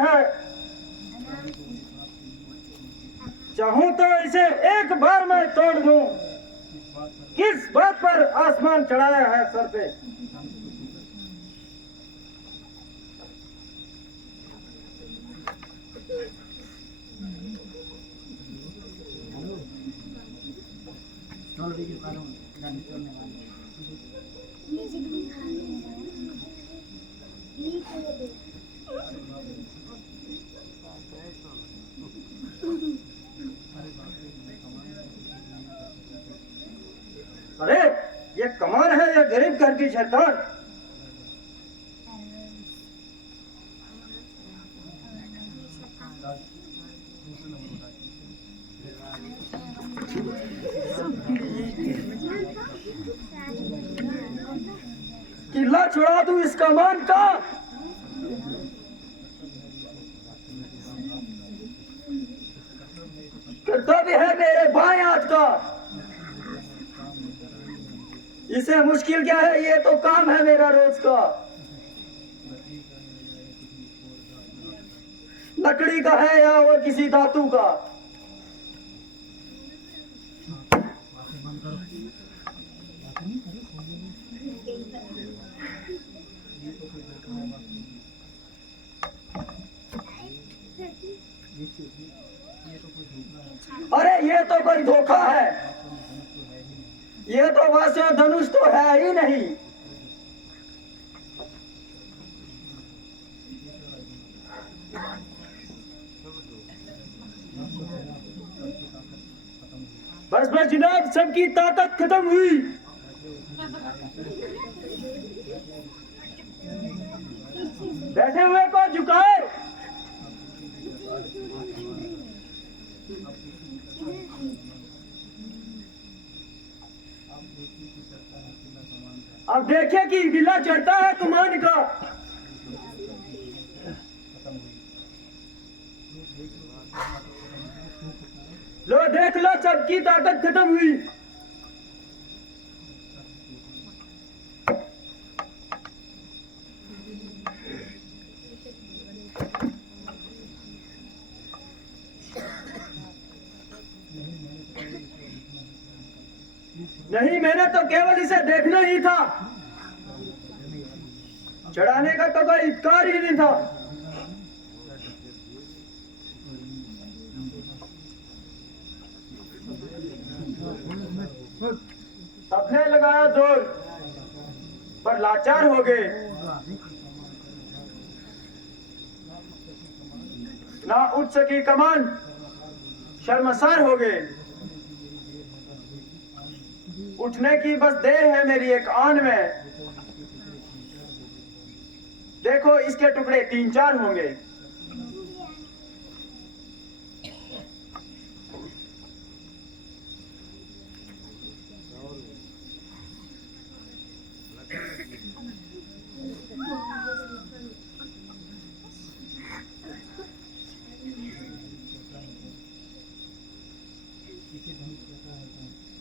है। चाहूं तो इसे एक बार मैं तोड़ दूं। किस बात पर आसमान चढ़ाया है सर पे। अरे ये कमाल है या गरीब घर की शैतान। किला छुड़ा दूं इस कमान का। कर्तव्य है मेरे बाएं हाथ का। इसे मुश्किल क्या है, ये तो काम है मेरा रोज का। लकड़ी का है या और किसी धातु का। अरे ये तो कोई धोखा है। ये तो वैसे धनुष तो है ही नहीं। बस बस जनाब, सबकी ताकत खत्म हुई। बैठे हुए को झुकाए। अब देखिए कि गिला चढ़ता है कमान का। लो देख लो, सबकी ताकत खत्म हुई। नहीं, मैंने तो केवल इसे देखना ही था। चढ़ाने का तो कोई कार्य ही नहीं था। सबने लगाया जोर, पर लाचार हो गए। ना उठ सकी कमान, शर्मसार हो गए। उठने की बस देर है मेरी एक आन में। देखो इसके टुकड़े 3-4 होंगे।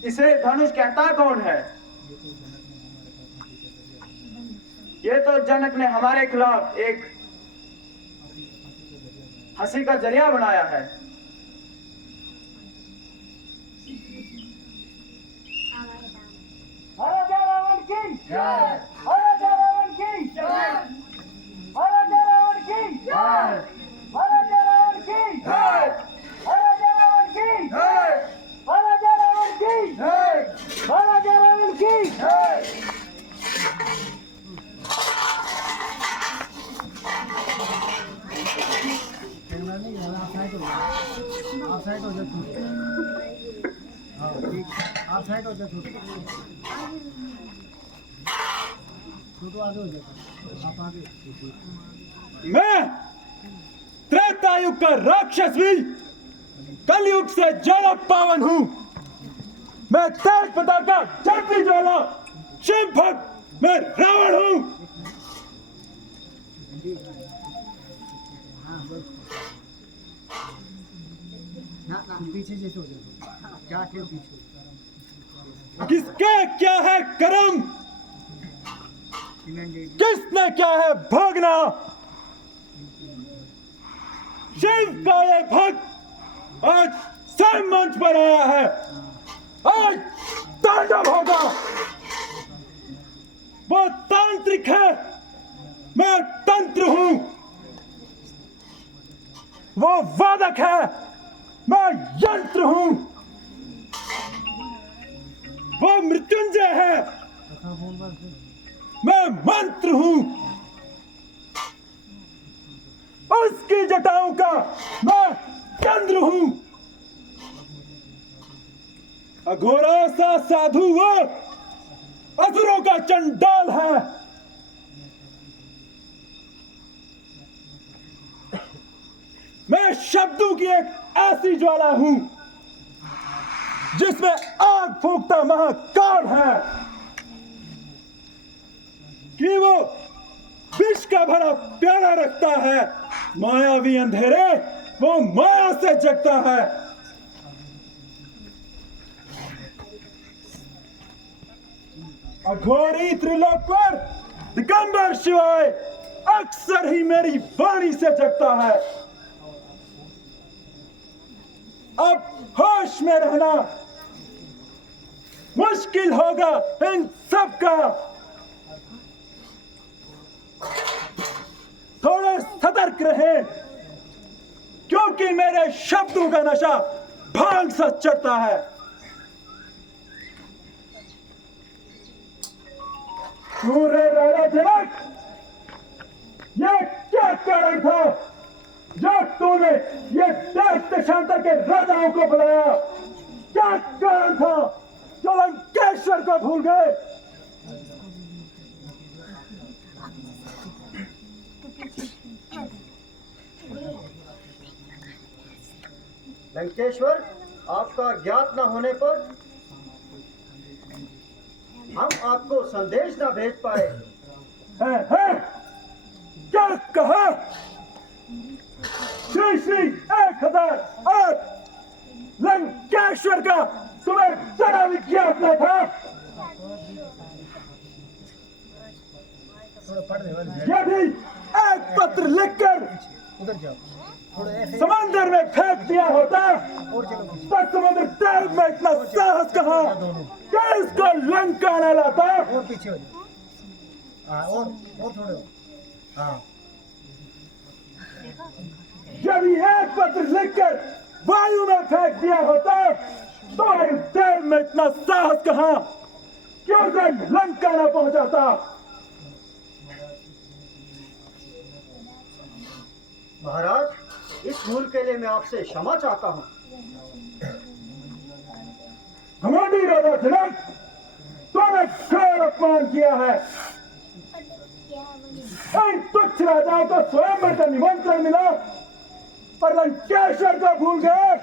इसे धनुष कहता कौन है? ये तो जनक ने हमारे खिलाफ एक हंसी का जरिया बनाया है। महाराजा रावण की जय। महाराजा रावण की जय। महाराजा रावण की जय। महाराजा रावण की जय। महाराजा रावण की जय। महाराजा रावण की जय। महाराजा रावण की जय। आप साइड हो जाओ। हाँ ठीक, आप साइड हो जाओ। छोटो आगे हो जाओ, आप आगे। मैं त्रेता युग का राक्षस भी कलयुग से ज्यादा पावन हूँ। मैं तेज पताका चढ़ती ज्वाला शिव भक्त, मैं रावण हूँ। ना पीछे जैसे हो जाओ, क्या क्यों पीछे। किसका क्या है कर्म, किसने क्या है भोगना। शिव का ये भक्त आज स्वयं मंच पर आया है। आज तांडव होगा। वो तांत्रिक है, मैं तंत्र हूं। वो वादक है, मैं यंत्र हूं। वो मृत्युंजय है, मैं मंत्र हूं। उसकी जटाओं का मैं चंद्र हूं। अघोरा सा साधु वो असुरों का चंडाल है। मैं शब्दों की एक ऐसी ज्वाला हूं जिसमें आग फूंकता महाकाल है कि वो विष का भरा प्याला रखता है। मायावी अंधेरे वो माया से जगता है। अघोरी त्रिलोक पर दिगंबर शिवाय अक्सर ही मेरी वाणी से जगता है। अब होश में रहना मुश्किल होगा इन सब का। थोड़े सतर्क रहे क्योंकि मेरे शब्दों का नशा भांग सा चढ़ता है। पूरे राजा जनक, ये क्या कारण था जब तूने ये देश देशांतर के राजाओं को बुलाया? क्या कारण था जो लंकेश्वर को भूल गए? लंकेश्वर, आपका ज्ञात न होने पर हम आपको संदेश न भेज पाए। है? क्या कहा? श्री श्री 1008 लंकेश्वर का तुम्हें जरा भी ज्ञात न था? यदि एक पत्र लिखकर उधर जाओ, थोड़ा ऐसे समंदर में फेंक दिया होता और चलो पीछे। तो समुद्र देव में इतना साहस कहाँ कि इसको लंका न लाता? और पीछे हो जाओ। हाँ, और थोड़े और। हाँ, यदि एक पत्र लिखकर वायु में फेंक दिया होता तो देव में इतना साहस कहाँ कि उसे लंका न पहुंचाता? महाराज, इस भूल के लिए मैं आपसे क्षमा चाहता हूँ। हमारी राजा जनक, तूने घोर अपमान किया है। इन तुच्छ राजाओं को स्वयंवर का निमंत्रण मिला पर लंकेश्वर को भूल गए।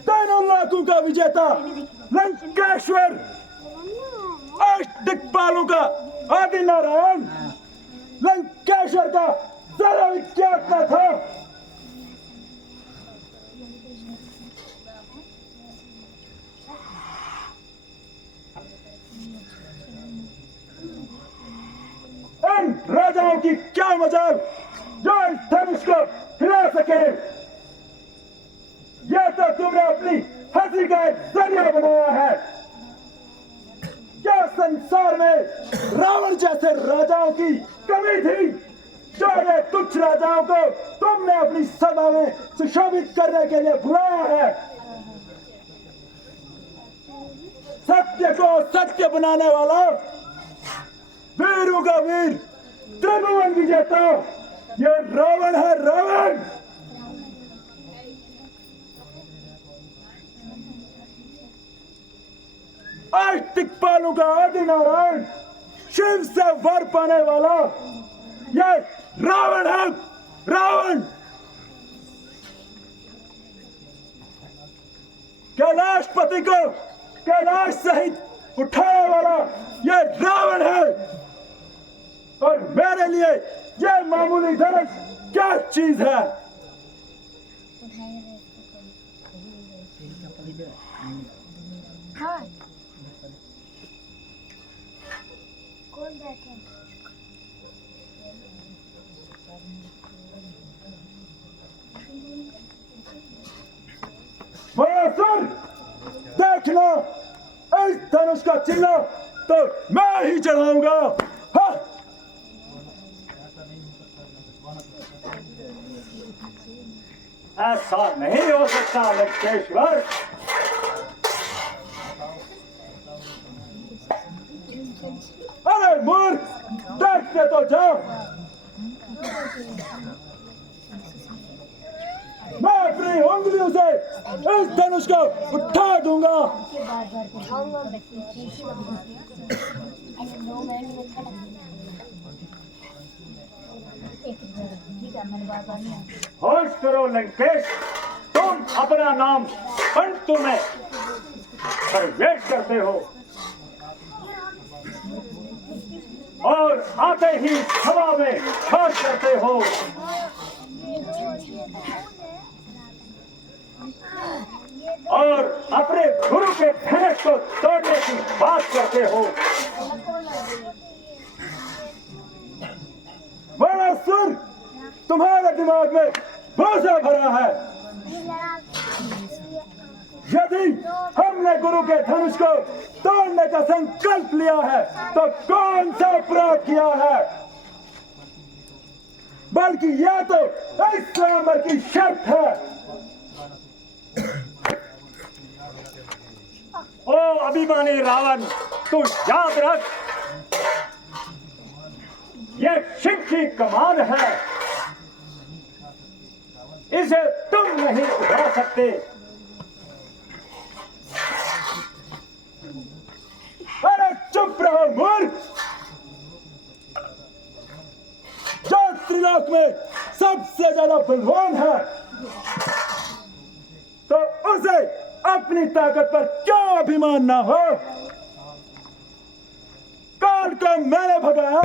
तीनों लाखों का विजेता लंकेश्वर, अष्टदिक्पालों का आदि नारायण लंकेश्वर का जरा विख्यात न था। इन राजाओं की क्या मजाल जो इस धनुष को हिला सके। यह तो तुमने अपनी हंसी का एक जरिया बनाया है। क्या संसार में रावण जैसे राजाओं की कमी थी जो ये तुच्छ राजाओं को तुमने अपनी सभा में सुशोभित करने के लिए बुलाया है? सत्य को सत्य बनाने वाला, वीरों का वीर, त्रिभुवन विजेता, ये रावण है, रावण। अष्टदिक्पालों का आदि नारायण, शिव से वर पाने वाला, ये रावण है, रावण। कैलाशपति को कैलाश सहित उठाने वाला ये रावण है। और मेरे लिए ये मामूली धनुष क्या चीज है? बरासुर, देखना इस धनुष का चिन्ह तो मैं ही चढ़ाऊंगा। हाँ। ऐसा नहीं हो सकता लंकेश्वर। अरे मूर्ख, देखते तो जाओ। मैं अपनी उंगलियों से इस धनुष को उठा दूंगा। होश करो लंकेश, तुम अपना नाम पंतु में प्रवेश करते हो और आते ही सभा में छोड़ करते हो। और अपने गुरु के धनुष को तोड़ने की बात करते हो। बरासुर, तुम्हारे दिमाग में भूसा भरा है। यदि हमने गुरु के धनुष को तोड़ने का संकल्प लिया है तो कौन सा अपराध किया है? बल्कि यह तो इस स्वयंवर की शर्त है। ओ अभिमानी रावण, तू याद रख, ये शिव की कमान है, इसे तुम नहीं उठा सकते। अरे चुप रहो मूर्ख। जो त्रिलोक में सबसे ज्यादा बलवान है तो उसे अपनी ताकत पर क्यों अभिमान ना हो? काल को मैंने भगाया,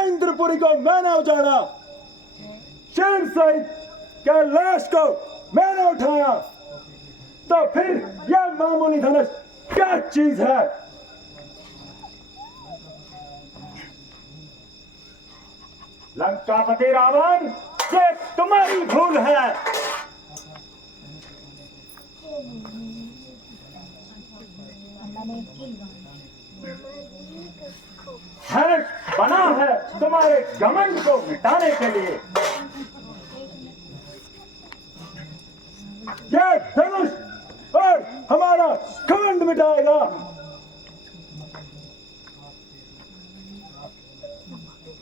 इंद्रपुरी को मैंने उजाड़ा, शिव सहित कैलाश को मैंने उठाया, तो फिर यह मामूली धनुष क्या चीज है? लंकापति रावण, ये तुम्हारी भूल है। धनुष बना है तुम्हारे घमंड को मिटाने के लिए। यह धनुष और हमारा घमंड मिटाएगा।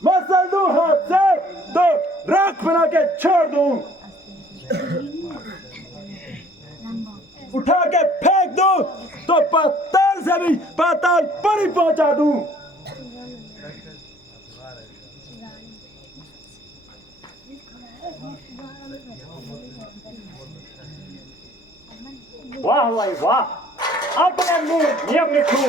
मैं चल दूं हाथ से तो राख बना के छोड़ दूं, उठा के फेंक दूं तो पाताल से भी पाताल पर ही पहुंचा दूं। वाह भाई वाह, अपने मुंह नियम लिखू।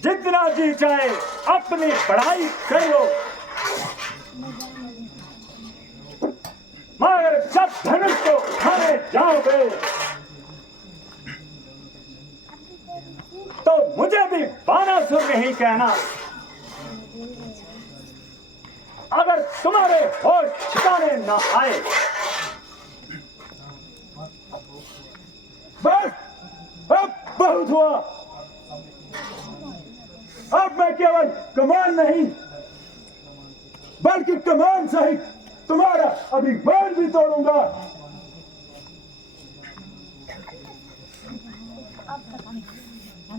जितना जी चाहे अपनी पढ़ाई कर लो, मगर जब धनुष को उठाने जाओगे तो मुझे भी बानासुर नहीं कहना। अगर तुम्हारे होश ठिकाने न आए, बस अब बहुत हुआ। अब मैं केवल कमान नहीं बल्कि कमान सहित तुम्हारा अभिमान भी तोड़ूंगा।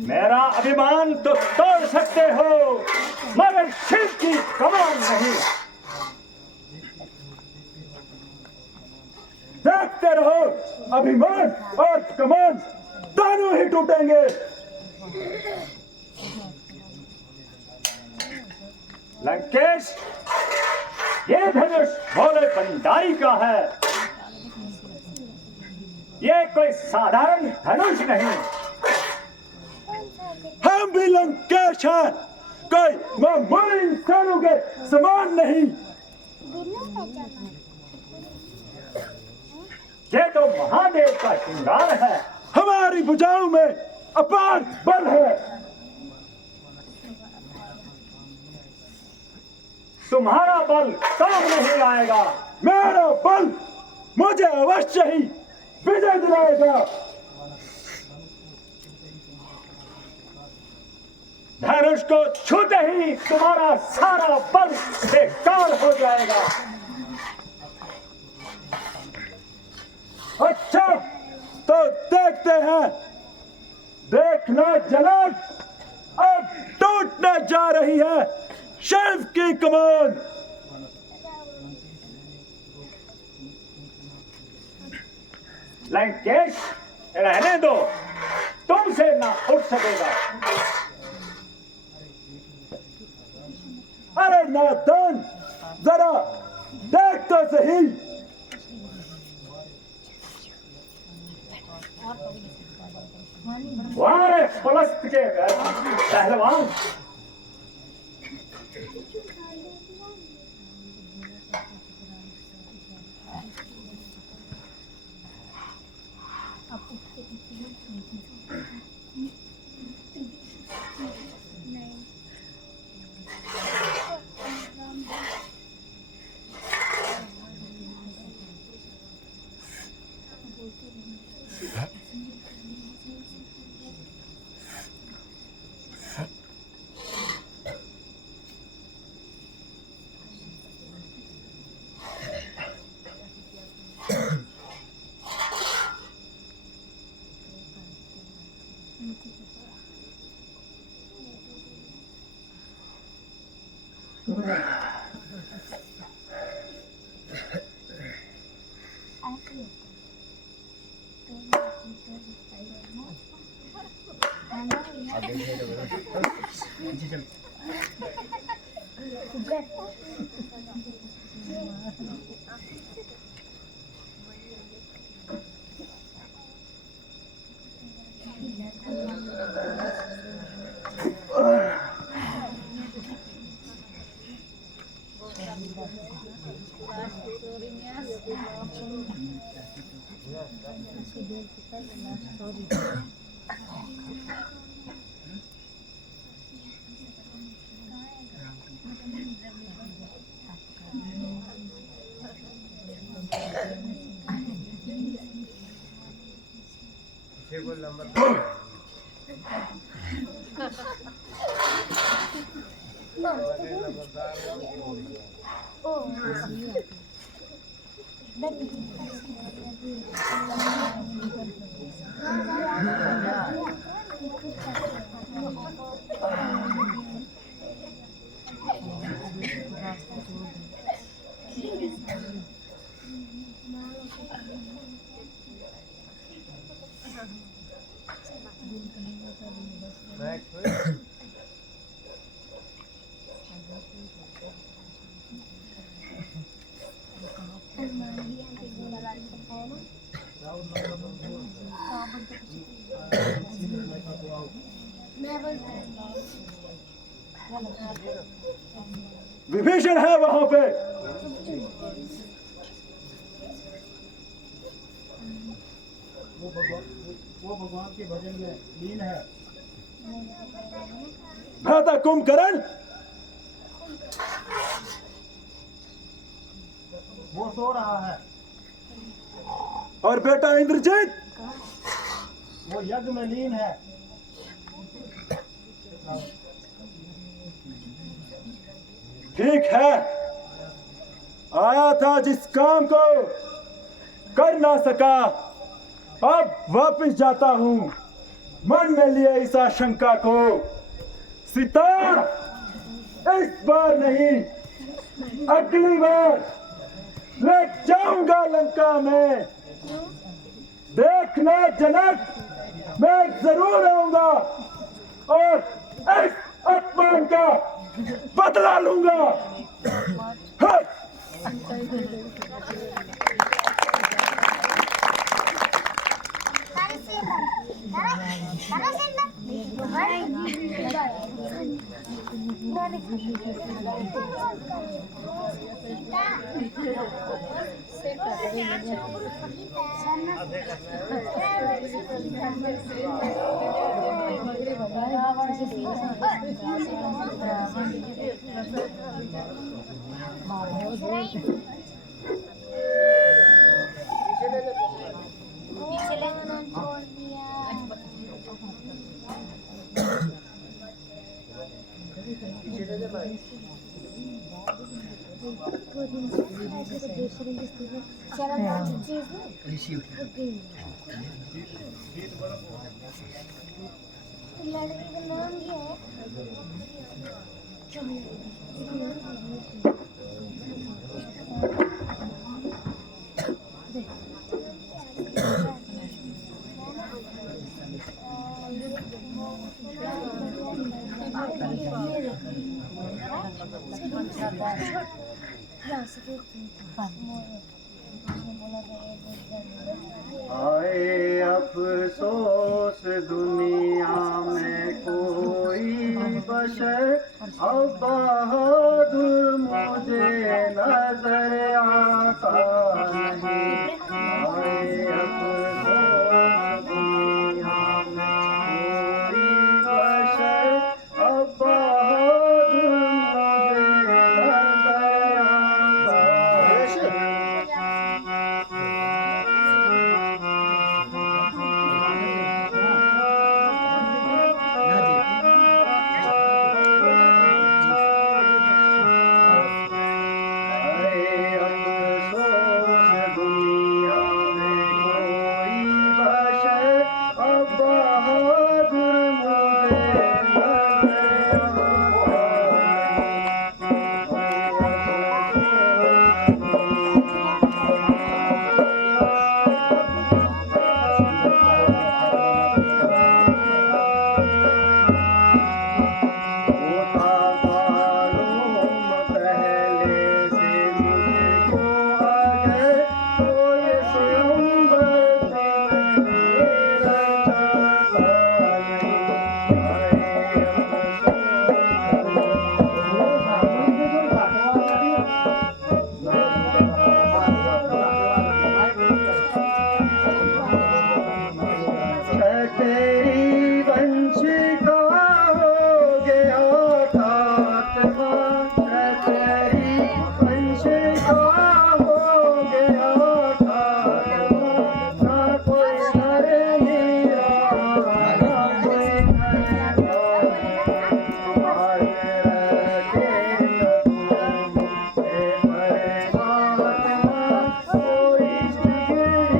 मेरा अभिमान तो तोड़ सकते हो, मगर शिव की कमान नहीं। देखते रहो, अभिमान और कमान दोनों ही टूटेंगे। लंकेश, ये धनुष भोले भंडारी का है, ये कोई साधारण धनुष नहीं। हम भी लंकेश हैं, कोई मामूली इंसानों के समान नहीं। ये तो महादेव का श्रृंगार है। हमारी भुजाओं में अपार बल है। तुम्हारा बल काम नहीं आएगा। मेरा बल मुझे अवश्य ही विजय दिलाएगा। धनुष को छूते ही तुम्हारा सारा बल बेकार हो जाएगा। अच्छा तो देखते हैं। देखना जनक, अब टूटने जा रही है शिव की कमान। लंकेश, रहने दो, तुमसे ना उठ सकेगा। अरे नादान, जरा देख तो सही। वारे फलस्त के पहलवान, विभीषण है वहां पे। वो भगवान के भजन में लीन है। भ्राता कुंभकर्ण, वो सो रहा है। और बेटा इंद्रजीत, वो यज्ञ में लीन है। ठीक है, आया था जिस काम को कर ना सका, अब वापस जाता हूं। मन में लिए इस आशंका को, सीता इस बार नहीं अगली बार ले जाऊंगा लंका में। देखना जनक, मैं जरूर आऊंगा और इस अपमान का बदला लूंगा। हाँ। Thank you. लड़के का नाम क्या है? आए अफसोस दुनिया में कोई बशर अब बहादुर मुझे नजर आता नहीं। आए अफसोस दुनिया में कोई बशर अब बहादुर मुझे नजर आता नहीं। तेरी वंशिका हो गया खात्मा, तेरी वंशिका हो गया खात्मा, ना कोई नर हीरा ना कोई नर तुम्हारे रखे तुझे परमात्मा कोई बिगड़ी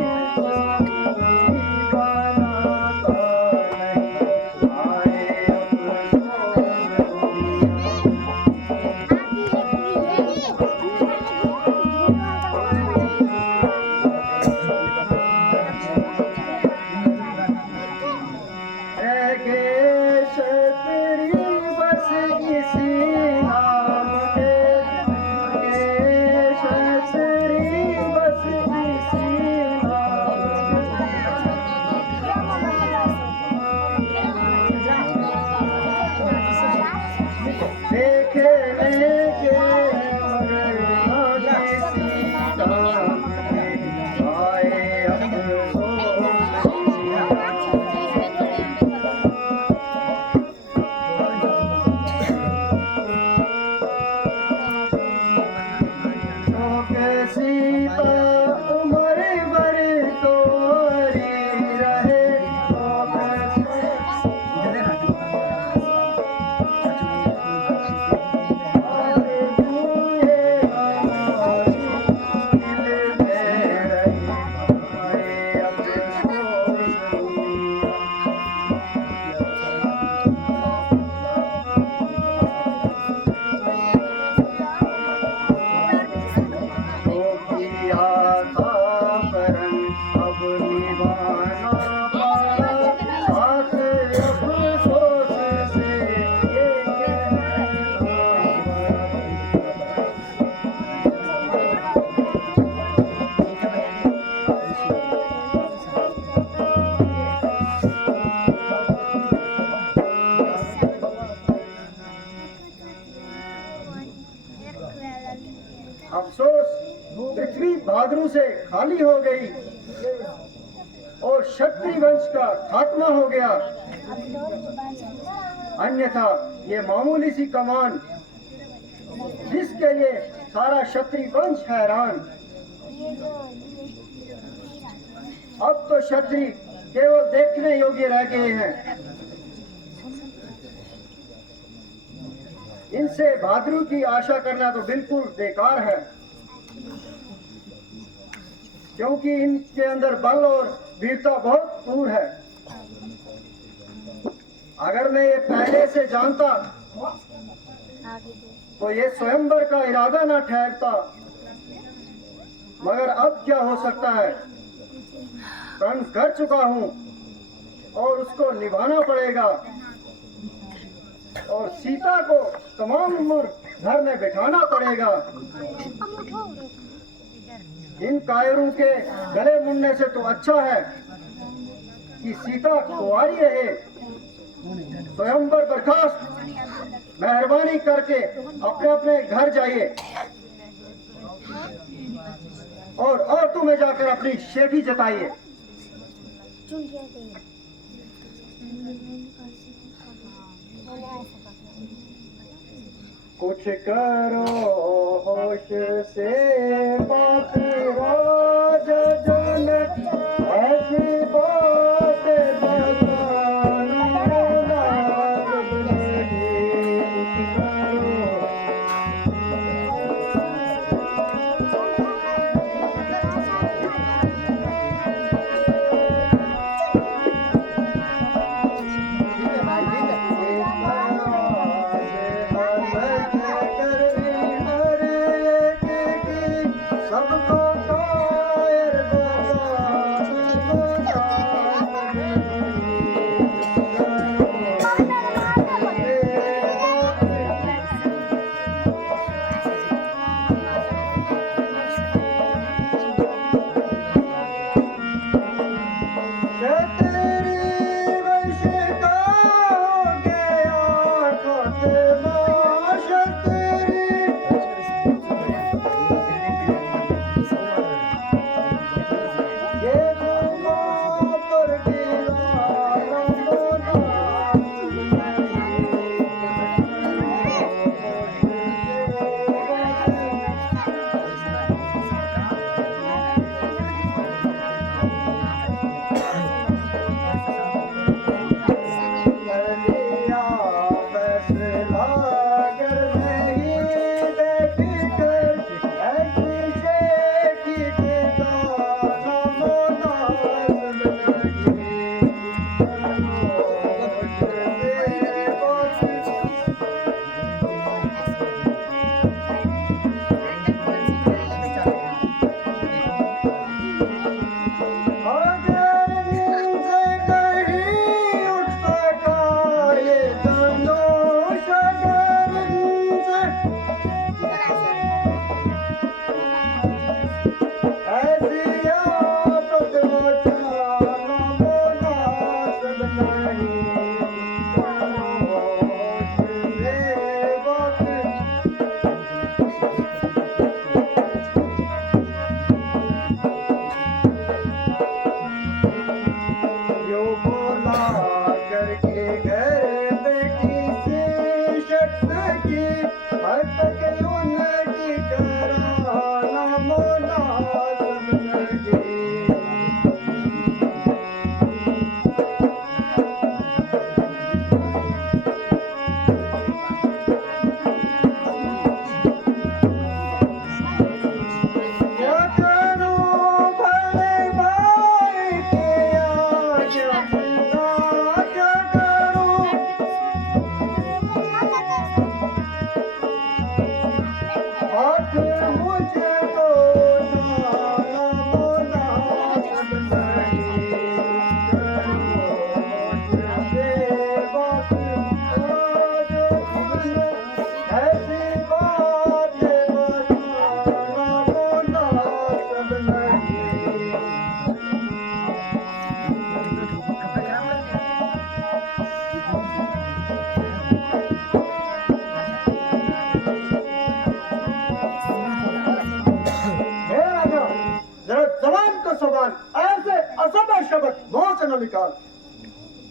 अफसोस पृथ्वी बहादुरों से खाली हो गई और क्षत्रिय वंश का खात्मा हो गया। अन्यथा ये मामूली सी कमान जिसके लिए सारा क्षत्रिय वंश हैरान। अब तो क्षत्रिय केवल देखने योग्य रह गए हैं। इनसे बहादुरी की आशा करना तो बिल्कुल बेकार है, क्योंकि इनके अंदर बल और वीरता बहुत दूर है। अगर मैं ये पहले से जानता तो ये स्वयंवर का इरादा ना ठहरता, मगर अब क्या हो सकता है। प्रण कर चुका हूं और उसको निभाना पड़ेगा, और सीता को तमाम उम्र घर में बिठाना पड़ेगा। इन कायरों के गले मुड़ने से तो अच्छा है कि सीता कुंवारी रहे। स्वयंवर बर्खास्त, मेहरबानी करके अपने अपने घर जाइए और तुम्हें जाकर अपनी शेखी जताइए। कुछ करो होश से बात राजा जन, ऐसी बात बतानी लाज नहीं। सबको कायर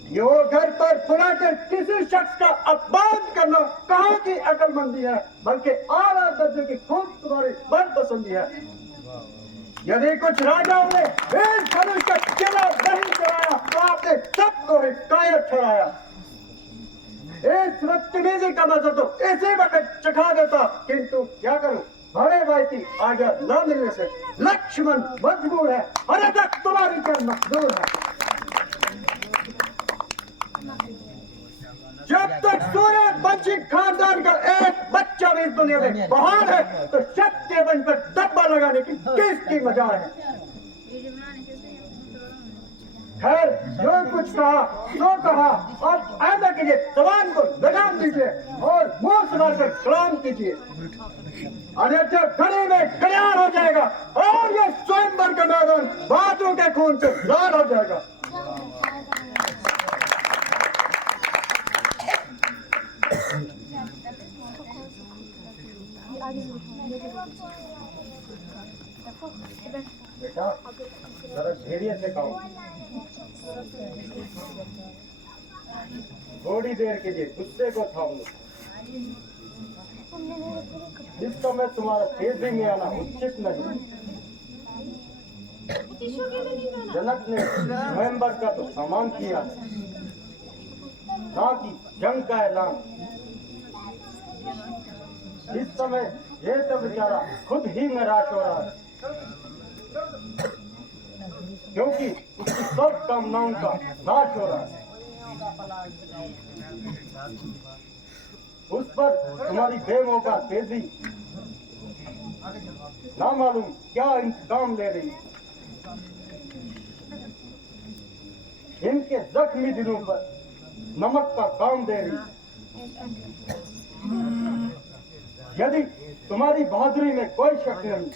ये वो घर पर बुलाकर किसी शख्स का अपमान करना कहाँ की अकलमंदी है, बल्कि आला दर्जे की खूब तुम्हारी मनपसंदी है। यदि कुछ राजाओं ने इस धनुष का किला नहीं चढ़ाया तो आपने सबको ही कायर ठहराया। इस बदतमीजी का मजा तो इसी वक्त चखा देता, किंतु क्या करूं, बड़े भाई की आज्ञा न मिलने से लक्ष्मण मजबूर है, अरे तक तुम्हारी क्या मजदूर है। जब तक सूर्यवंशी खानदान का एक बच्चा भी इस दुनिया में बहार है तो शक्ति बन पर डब्बा लगाने की किसकी मजाल है। खैर, जो कुछ कहा सो कहा, अब ऐसा कीजिए, जबान को लगाम दीजिए और मुंह सुनाकर सलाम कीजिए, अन्यथा घड़ी में कल्याण हो जाएगा और ये स्वयंवर का मैदान बाजू के खून से लाल हो जाएगा। बेटा जरा धैर्य से कहो, थोड़ी देर के लिए गुस्से को थाम लो। इस समय तुम्हारा तेजी में आना उचित नहीं। जनक ने स्वयंवर का तो सम्मान किया, ना कि जंग का ऐलान। इस समय ये तो बेचारा खुद ही निराश हो रहा है, क्योंकि उसकी सब कामनाओं का नाश हो रहा है। उस पर तुम्हारी बेमौका तेजी ना मालूम क्या इंतजाम ले रही। इनके जख्मी दिलों पर नमक का काम दे रही। यदि तुम्हारी बहादुरी में कोई शक नहीं,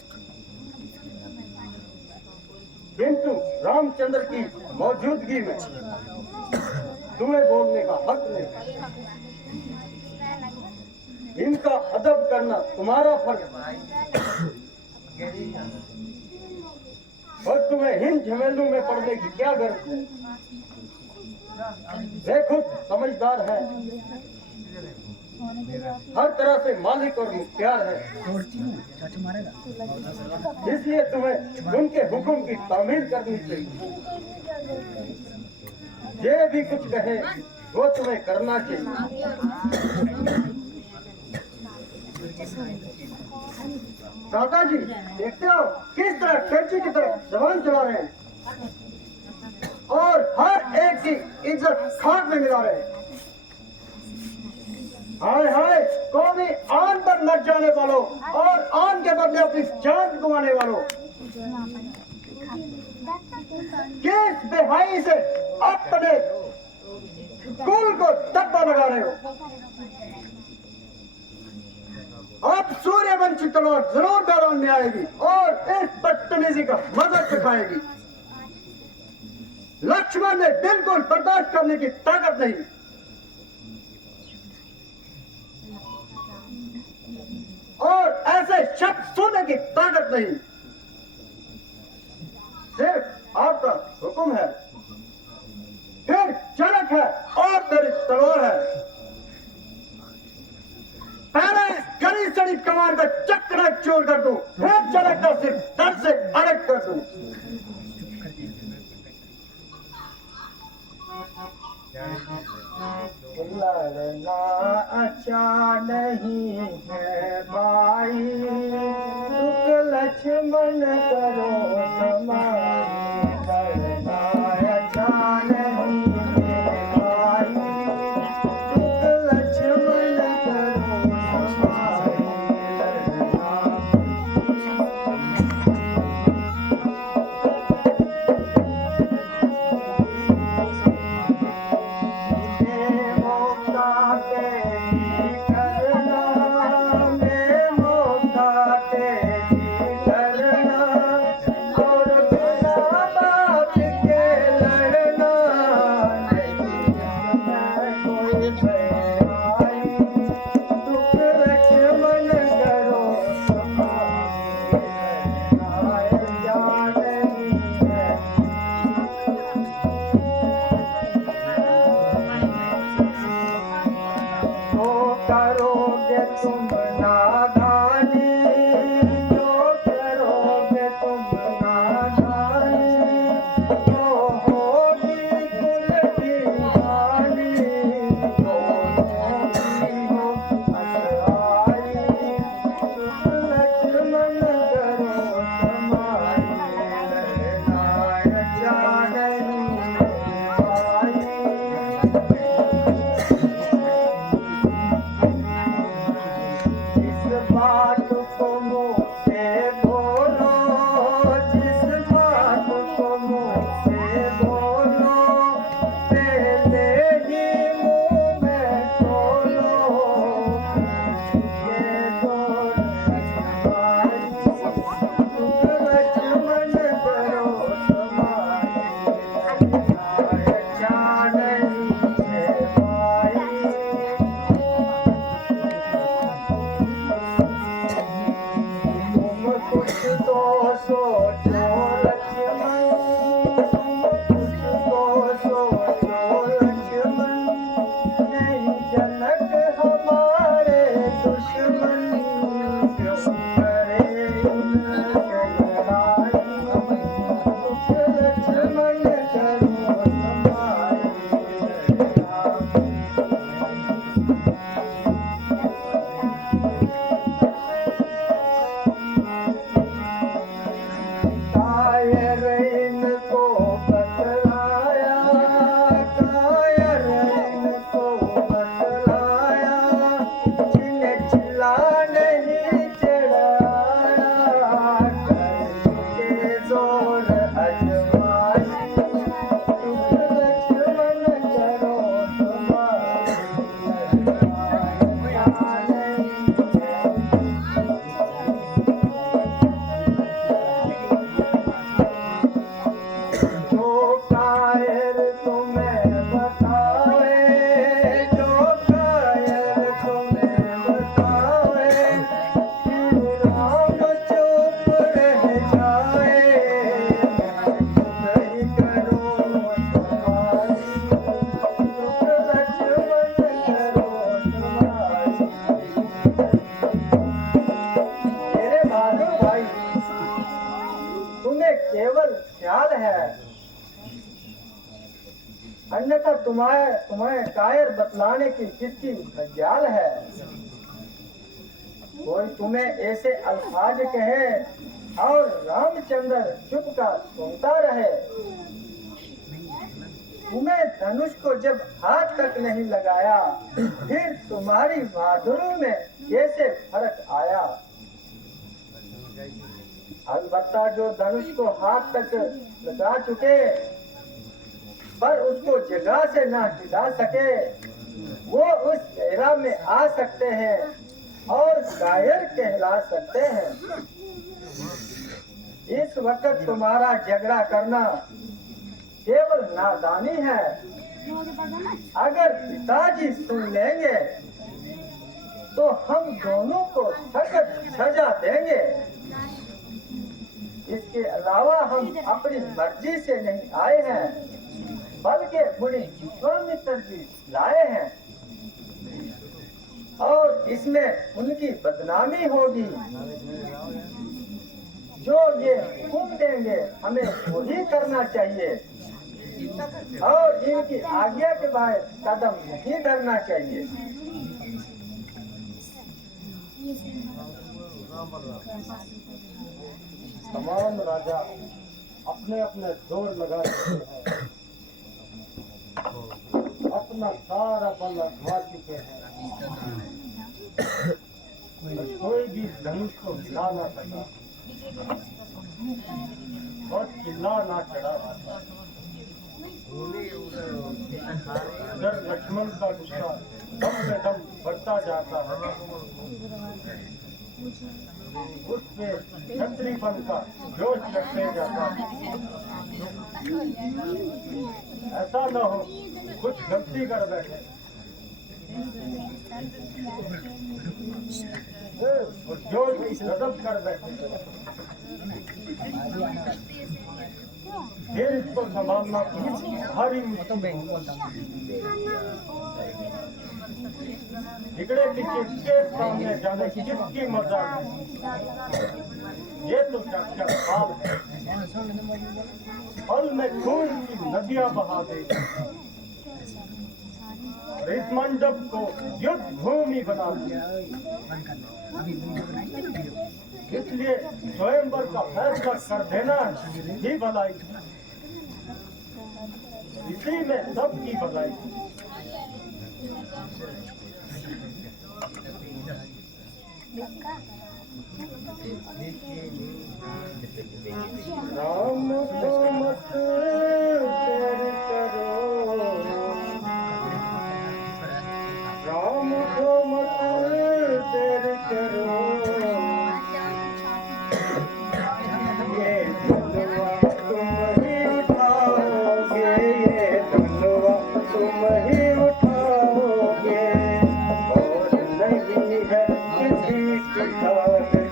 किंतु रामचंद्र की मौजूदगी में तुम्हें बोलने का हक नहीं। इनका अदब करना तुम्हारा फर्ज है और तुम्हें इन झमेलों में पड़ने की क्या जरूरत है। वे खुद समझदार है, हर तरह से मालिक और मुख्तियार है, इसलिए तुम्हें उनके हुक्म की तामील करनी चाहिए। ये भी कुछ कहे वो तुम्हें करना चाहिए। दादा जी, देखते हो किस तरह कैंची की तरफ जबान चला रहे हैं और हर एक की इज्जत खाक में मिला रहे हैं। हाय हाय, कौमी आन पर मर जाने वालों और आन के बदले अपनी जान गंवाने वालों, किस बेहाई से अपने कुल को धब्बा लगा रहे हो। अब सूर्यवंशी तलवार जरूर मैदान में आएगी और इस बदतमीजी का मजा चखाएगी। लक्ष्मण ने बिल्कुल बर्दाश्त करने की ताकत नहीं। और ऐसे शब्द सुनने की ताकत नहीं। सिर्फ आपका हुक्म है, फिर जनक है और मेरी तलवार है। पहले इस गली सड़ी कमान का चक्कर चोर कर दूं, फिर जनक का सिर दर से अलग कर दूं। लड़ना अच्छा नहीं है भाई, दुख लक्ष्मण करो समाई। लड़ना अच्छा नहीं है भाई, दुख लक्ष्मण करो समाई। लड़ना तुम नादानी, जो करोगे तुम नादानी, तो होगी कुल की हानि, दोनों की हो असहाई, लक्ष्मण करो समाई, नाय जाननी आई। जिस बात को मुँह से बोलो, जिस बात को मुँह से बोलो, पहले ही मुँह में खोलो, ये दौर हमारी, लक्ष्मण करो समाई, जाननी है भाई। तुम कुछ तो सोचो लक्ष्मण, तुम कुछ तो सोचो लक्ष्मण, नहीं जनक हमारे दुश्मन, क्यों करे उनसे लड़ाई, लक्ष्मण करो समाई। कायर इनको बतलाया, कायर इनको बतलाया, जिन्हें चिल्ला नहीं चढ़ाया, करके जोर अजमाई, लक्ष्मण करो जो कायर तुम्हें बताए, जो कायर तुम्हें बताए, फिर राम चुप रह जाए, नहीं करो तुम्हारी, लक्ष्मण करो तुम्हारी। मेरे माधव भाई, तुम्हें केवल ख्याल है, अन्यथा तुम्हें कायर बतलाने की किसकी मजाल है। कोई तुम्हें ऐसे अल्फाज कहे और रामचंद्र चुप का सुनता रहे। तुम्हें धनुष को जब हाथ तक नहीं लगाया, फिर तुम्हारी बहादुरी में कैसे फर्क आया। अलबत्ता जो धनुष को हाथ तक लगा चुके पर उसको जगह से ना हिला सके, वो उस घेरा में आ सकते हैं और कायर कहला सकते हैं। इस वक्त तुम्हारा झगड़ा करना केवल नादानी है। अगर पिताजी सुन लेंगे तो हम दोनों को सख्त सजा देंगे। इसके अलावा हम अपनी मर्जी से नहीं आए हैं, बल्कि मुनि विश्वामित्र जी लाए हैं, और इसमें उनकी बदनामी होगी। जो ये हुक्म देंगे हमें वही करना चाहिए, और इनकी आज्ञा के बाहर कदम नहीं धरना चाहिए। तमाम राजा अपने अपने जोर लगा चुके हैं, अपना सारा बल आजमा चुके हैं, कोई भी धनुष को हिला ना सका और चिल्ला ना चढ़ा। इधर लक्ष्मण का गुस्सा दम पे दम बढ़ता जाता है, उस पे क्षत्रियपन का जोश चढ़ते जाता है। ऐसा न हो कुछ गलती कर बैठे, जोश गजब कर बैठे। फिर इसको संभालना भारी मुश्किल बिगड़े पीछे के सामने जाने किसकी मजा है। ये तो चर्चा भाव है, पल में खून की नदियां बहा दे और इस मंडप को युद्ध भूमि बना दिया। इसलिए स्वयंवर का फैसला कर देना ही भलाई, इसी में सबकी भलाई। राम को मत तेर करो, राम को मत तेर करो, ये धनवा तुम ही उठाओगे, ये धनवा तुम ही उठाओगे, और नहीं है किसी की खातिर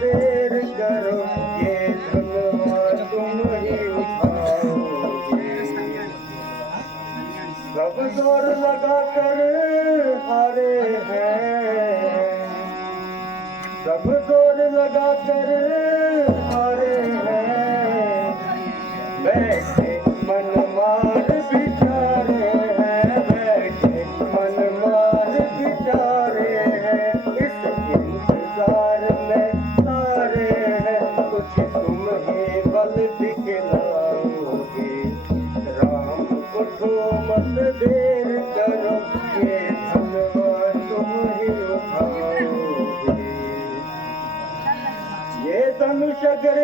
देर करो, ये धनवा तुम ही उठाओगे। सब जोर लगा कर हारे हैं, सब जोर लगा कर हारे हैं, बैठे मन मार बिचारे हैं, बैठे मन मार बिचारे हैं, इस इंतजार में सारे हैं, कुछ तुम ही बल दिखलाओगे। राम उठो मत देर करो, ये धनवा तुम ही उठाओगे। ये धनुष अगर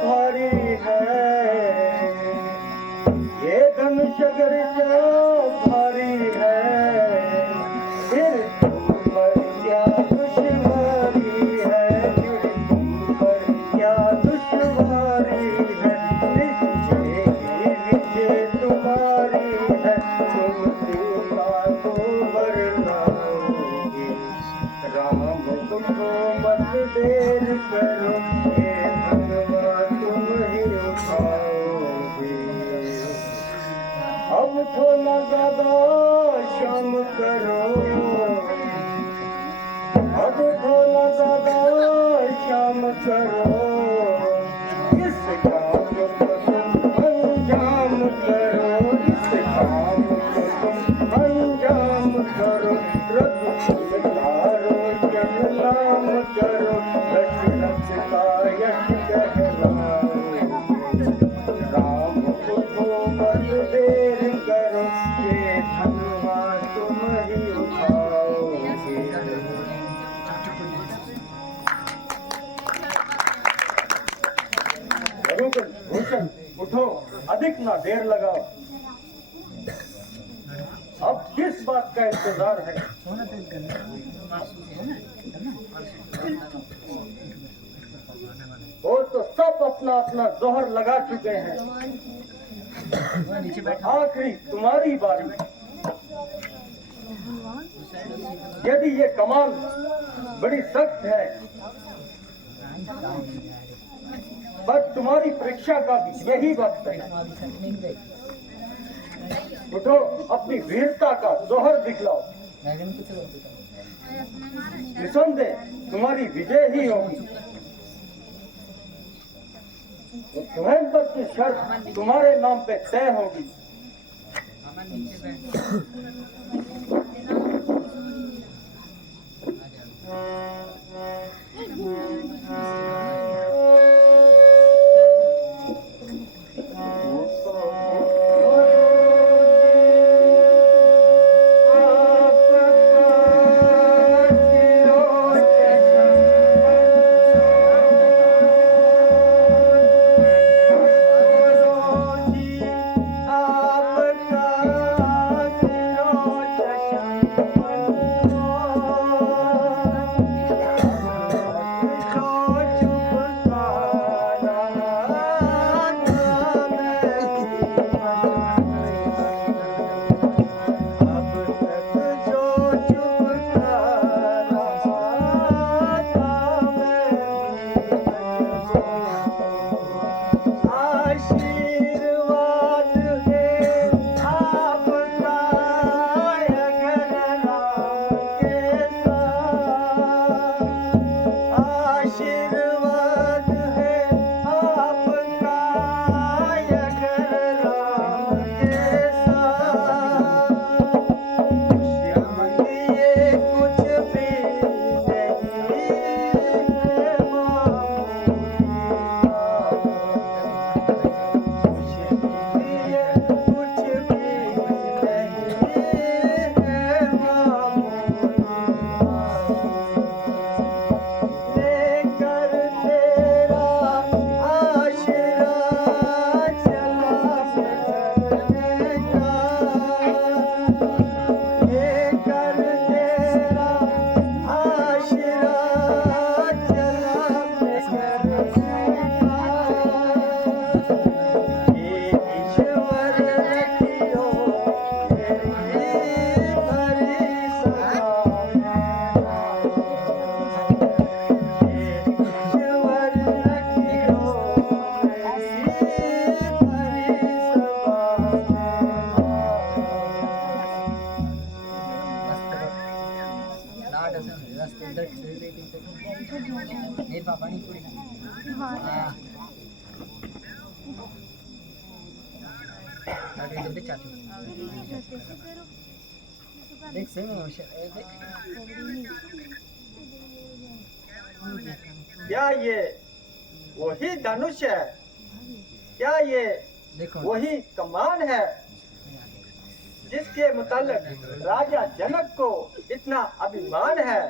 भारी है, ये धनुष अगर भारी है, फिर तुम पर क्या दुश्वारी है, फिर तुम पर क्या दुश्वारी है, निश्चय ही विजय तुम्हारी है, तुम सीता को वरनाओगे। राम उठो मत देर करो, ये धनवा तुम ही उठाओगे। अब थोड़ा ज्यादा शाम करो, अब थोड़ा ज्यादा शाम करो, इस काम को तुम अंजाम करो, इस काम को तुम अंजाम करो, रघुकुल तारो जन नाम करो, दशरथ का यश कहलाओ। राम उठो मत देर करो, ये धनवा तुम ही उठाओगे। रघुकुल भूषण उठो, अधिक ना देर लगाओ, अब किस बात का इंतजार है। और तो सब अपना अपना जोहर लगा चुके हैं, आखिरी तुम्हारी बारी। यदि ये कमान बड़ी सख्त है, बस तुम्हारी परीक्षा का भी यही वक्त है। उठो, अपनी वीरता का जोहर दिखलाओ, निसंदेह तुम्हारी विजय ही होगी। स्वयंवर की शर्त तुम्हारे नाम पे तय होगी। देख से क्या ये वही धनुष है? क्या ये देखो वही कमान है जिसके मुतालिक राजा जनक को इतना अभिमान है,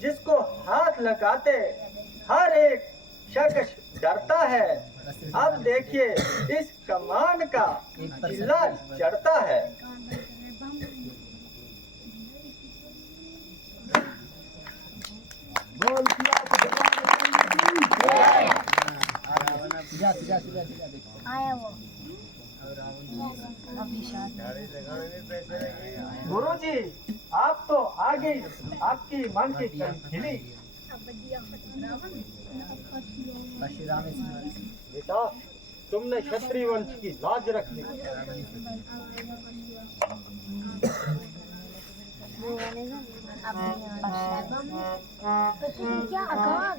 जिसको हाथ लगाते हर एक शख्स डरता है? अब देखिए इस कमान का चिल्ला चढ़ता है। आया वो गुरुजी, आप तो आगे आपकी मन की खिली। बेटा, तुमने क्षत्रिय वंश की लाज रख ली। तो तुम क्या अगाध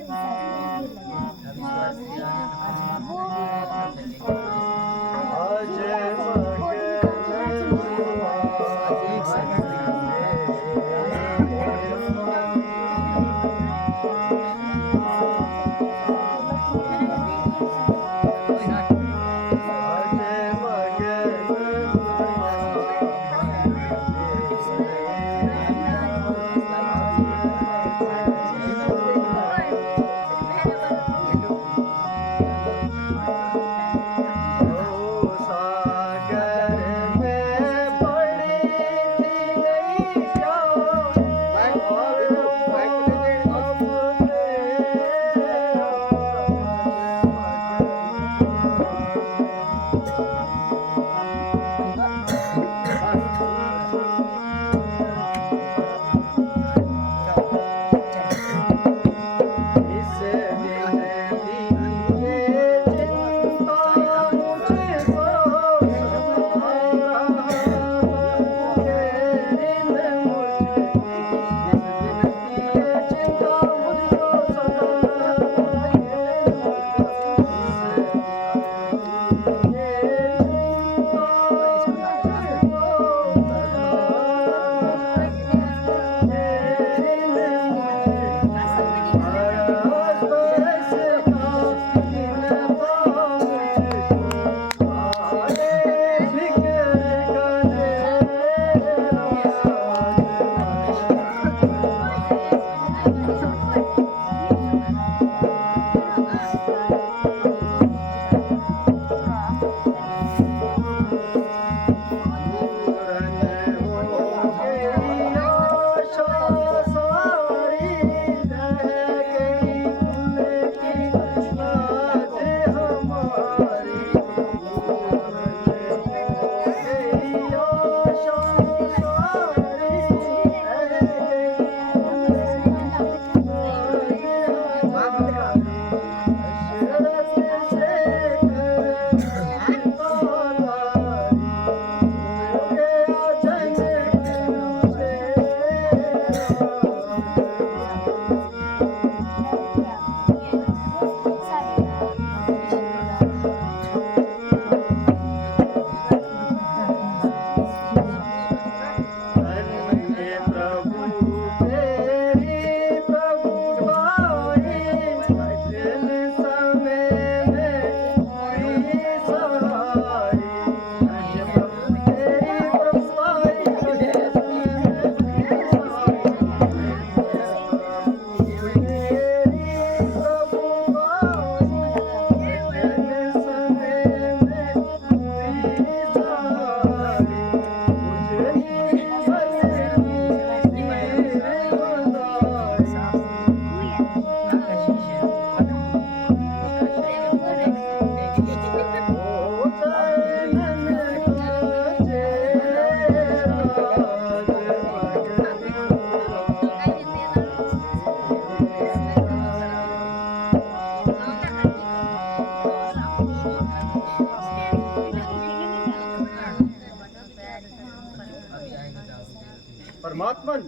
परमात्मन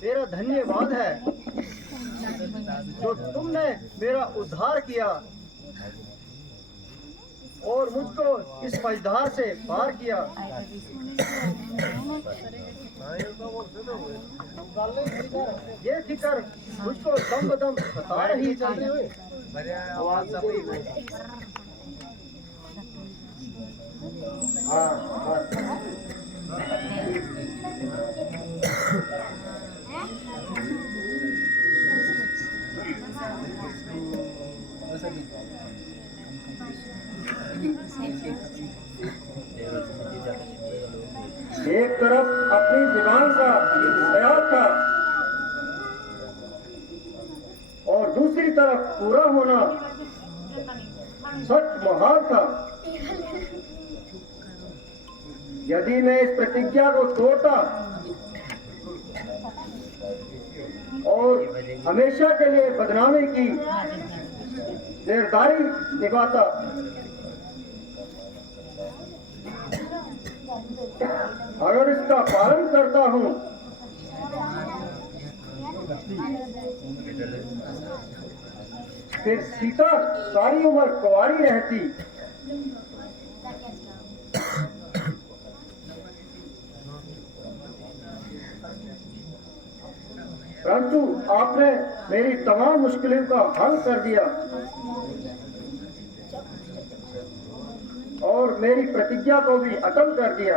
तेरा धन्यवाद है। जो तुमने मेरा उद्धार किया और मुझको इस मझधार से पार किया। ये फिक्र मुझको दम बदम सता रही थी। एक तरफ अपनी जुबान का बयान था और दूसरी तरफ पूरा होना सच मुहाल था। यदि मैं इस प्रतिज्ञा को तोड़ता और हमेशा के लिए बदनामी की देरदारी निभाता, अगर इसका पालन करता हूं फिर सीता सारी उम्र कुंवारी रहती। परंतु आपने मेरी तमाम मुश्किलों का हल कर दिया और मेरी प्रतिज्ञा को भी अटल कर दिया।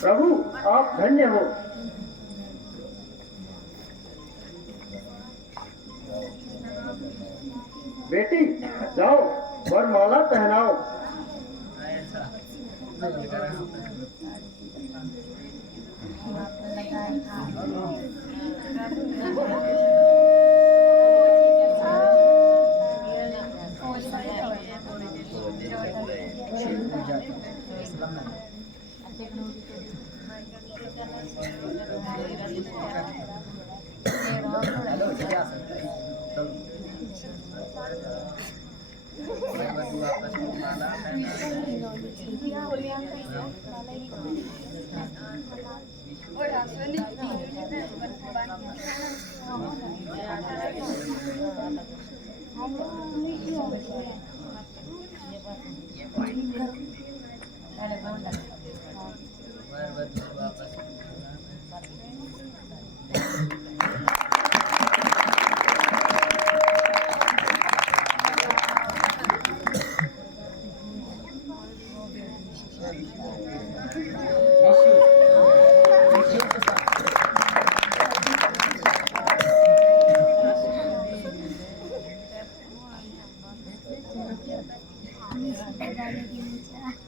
प्रभु आप धन्य हो। बेटी जाओ वरमाला पहनाओ।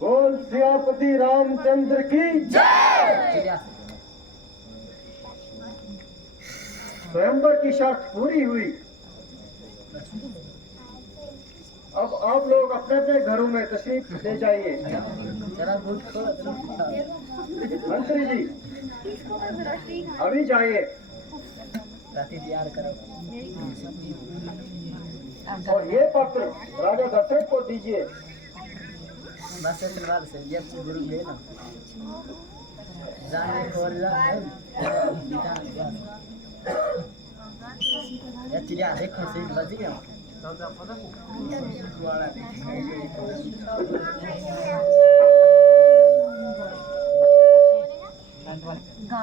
बोल सियापति रामचंद्र की जय। स्वयंवर की शर्त पूरी हुई। अब आप लोग अपने अपने घरों में तशरीफ ले जाइए। मंत्री जी अभी जाइए और ये पत्र राजा दशरथ को दीजिए। देखो